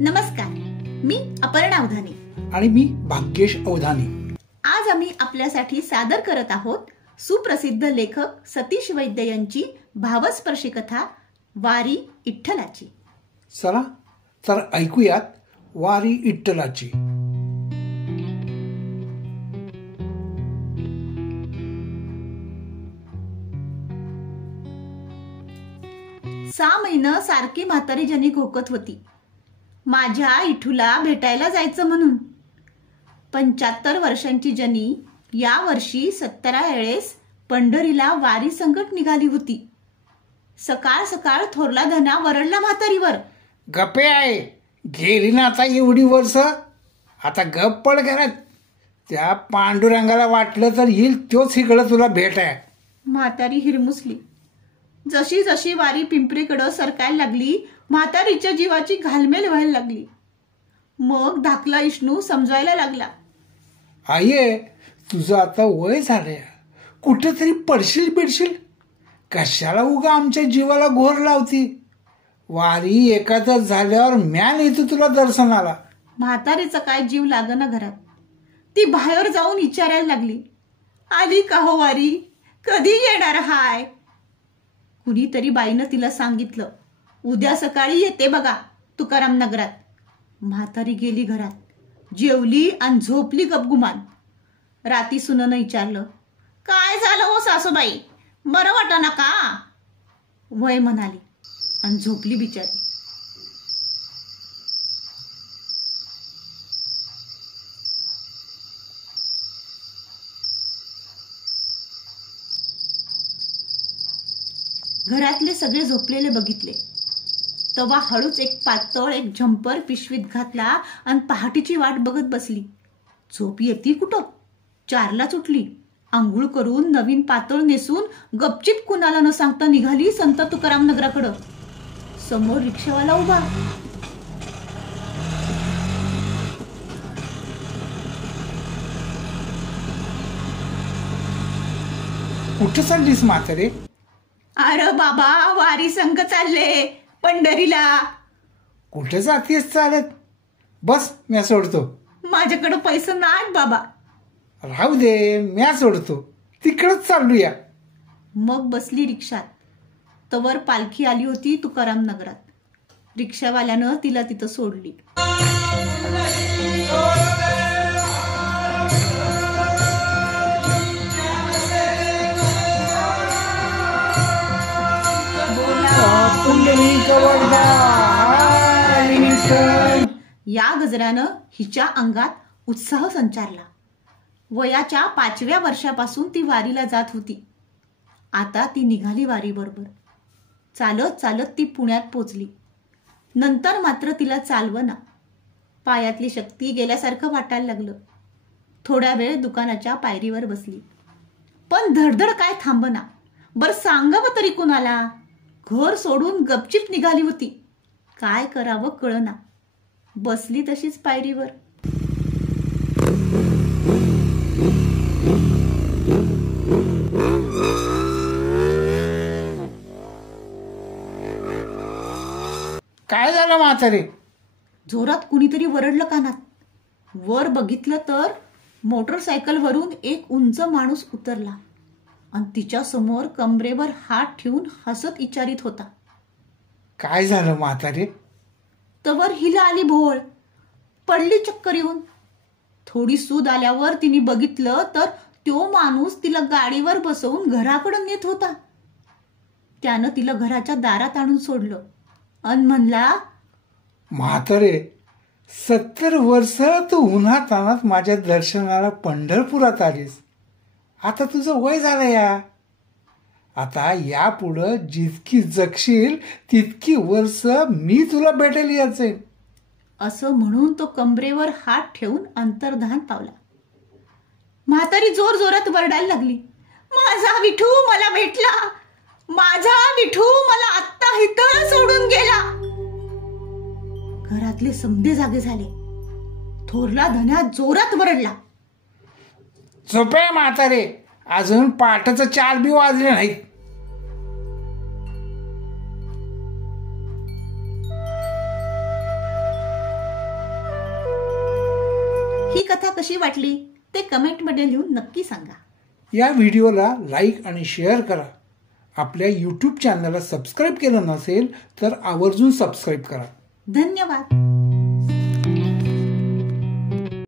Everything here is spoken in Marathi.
नमस्कार, मी अपर्णा अवधानी आणि मी भाग्येश अवधानी. आज आम्ही आपल्यासाठी सादर करत आहोत सुप्रसिद्ध लेखक सतीश वैद्य यांची भावस्पर्शी कथा वारी विठ्ठलाची. चला तर ऐकूयात वारी विठ्ठलाची. सहा महिने सारखी म्हातारी जनी घोकत होती, माझ्या इठूला भेटायला जायचं म्हणून. 75 वर्षांची जनी या वर्षी 17 वेळेस पंढरीला वारी संकट निघाली होती. सकाळ सकाळ थोरला धना वरडला म्हातारीवर, गप्पे आहे, गेली ना आता एवढी वर्ष, आता गप पड घरात. त्या पांडुरंगाला वाटलं तर येईल तोच इकडं तुला भेट आहे. म्हातारी हिरमुसली. जशी जशी वारी पिंपरीकडं सरकायला लागली, म्हातारीच्या जीवाची घालमेल व्हायला लागली. मग धाकला इष्णू समजायला लागला, आये तुझं आता वय झालंय, कुठेतरी पडशील बिडशील, कशाला उगा आमच्या जीवाला घोर लावती. वारी एकाच झाल्यावर म्यान येतो तुला दर्शनाला. म्हातारीचा काय जीव लागना घरात. ती बाहेर जाऊन विचारायला लागली, आली का हो वारी, कधी येणार हाय. कुणीतरी बाईनं तिला सांगितलं, उद्या सकाळी येते बघा तुकाराम नगरात. म्हातारी गेली घरात, जेवली आणि झोपली गपगुमान. राती सुननं विचारलं, काय झालं हो सासूबाई, बरं वाटना का. वय म्हणाली आणि झोपली बिचारी. घरातले सगळे झोपलेले बघितले तेव्हा हळूच एक पातळ एक झंपर पिशवीत घातला आणि पहाटेची वाट बघत बसली. झोप येते कुठं. 4ला उठली, आंघोळ करून नवीन पातळ नेसून गपचिप कुणाला न सांगता निघाली संत तुकाराम नगराकडं. समोर रिक्षावाला उभा. कुठं चाललीस म्हातारे. अरे बाबा, वारी संघ चालले पंढरीला. कुठं जातेस चालत, बस म्या सोडतो. माझ्याकडे पैसे नाहीत बाबा. राहू दे, म्या सोडतो, तिकडच चालूया. मग बसली रिक्षात. तवर पालखी आली होती तुकाराम नगरात. रिक्षावाल्यानं तिला तिथं सोडली. या गजरानं हिच्या अंगात उत्साह संचारला. वयाच्या 5व्या वर्षापासून ती वारीला जात होती. आता ती निघाली वारी बरोबर. चालत चालत ती पुण्यात पोचली. नंतर मात्र तिला चालवना, पायातली शक्ती गेल्यासारखं वाटायला लागलं. थोड्या वेळ दुकानाच्या पायरीवर बसली, पण धडधड काय थांबना. बर सांगावं तरी कुणाला. घर सोडून गपचिप निघाली होती. काय करावं कळना. बसली तशीच पायरीवर. काय झालं म्हातारे. जोरात कुणीतरी वरडलं कानात. वर बघितलं तर मोटरसायकलवरून एक उंच माणूस उतरला आणि तिच्या समोर कमरेवर हात ठेवून हसत विचारित होता. काय झालं म्हातारे. तवर हिला आली भोळ. पडली चक्कर येऊन. थोडी सूद आल्यावर तिने बघितलं तर तो माणूस तिला गाडीवर बसवून घराकडे नेत होता. त्यानं तिला घराच्या दारात आणून सोडलं आणि म्हणला, म्हातारे 70 वर्ष तू उन्हात तानात माझ्या दर्शनाला पंढरपुरात आलीस. आता तुझं वय झालं या. आता यापुढं जितकी जगशील तितकी वर्ष मी तुला भेटेल याचे. असं म्हणून तो कमरेवर हात ठेवून अंतर्धान पावला. म्हातारी जोर जोरात वरडायला लागली, माझा विठू मला भेटला, माझा विठू मला आत्ता इथं सोडून गेला. घरातले समधे जागे झाले. थोरला धन्या जोरात वरडला, झोपे म्हातारे, अजून पाठाचं 4 बी वाजले नाहीत. ही कथा कशी वाटली ते कमेंटमध्ये लिहून नक्की सांगा. या व्हिडिओला लाईक आणि शेअर करा. आपल्या यूट्यूब चॅनलला सबस्क्राईब केलं नसेल तर आवर्जून सबस्क्राईब करा. धन्यवाद.